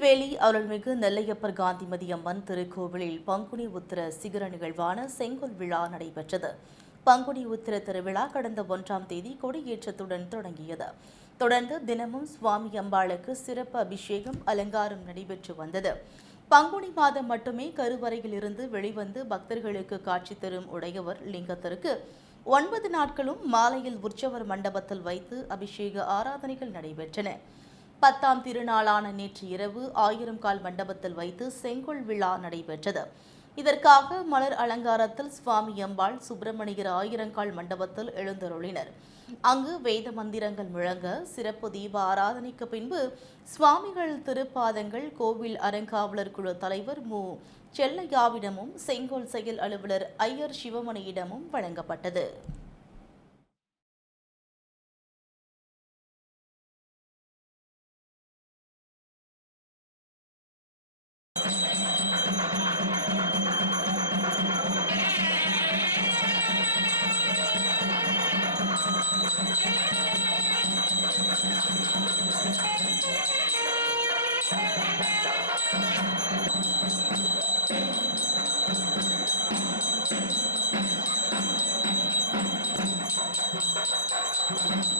திருநெல்வேலி அருள்மிகு நெல்லையப்பர் காந்திமதி அம்மன் திருக்கோவிலில் பங்குனி உத்திர சிகர நிகழ்வான செங்கோல் விழா நடைபெற்றது. பங்குனி உத்திர திருவிழா கடந்த 1ஆம் தேதி கொடியேற்றத்துடன் தொடங்கியது. தொடர்ந்து தினமும் சுவாமி அம்பாளுக்கு சிறப்பு அபிஷேகம் அலங்காரம் நடைபெற்று வந்தது. பங்குனி மாதம் மட்டுமே கருவறையில் இருந்து வெளிவந்து பக்தர்களுக்கு காட்சி தரும் உடையவர் லிங்கத்திற்கு 9 நாட்களும் மாலையில் உற்சவர் மண்டபத்தில் வைத்து அபிஷேக ஆராதனைகள் நடைபெற்றன. 10ஆம் திருநாளான நேற்று இரவு 1000 கால் மண்டபத்தில் வைத்து செங்கோல் விழா நடைபெற்றது. இதற்காக மலர் அலங்காரத்தில் சுவாமி அம்பாள் சுப்பிரமணியர் 1000 கால் மண்டபத்தில் எழுந்தருளினர். அங்கு வேத மந்திரங்கள் முழங்க சிறப்பு தீப ஆராதனைக்கு பின்பு சுவாமிகள் திருப்பாதங்கள் கோவில் அறங்காவலர் குழு தலைவர் மு. செல்லையாவிடமும் செங்கோல் செயல் அலுவலர் ஐயர் சிவமணியிடமும் வழங்கப்பட்டது. Thank you.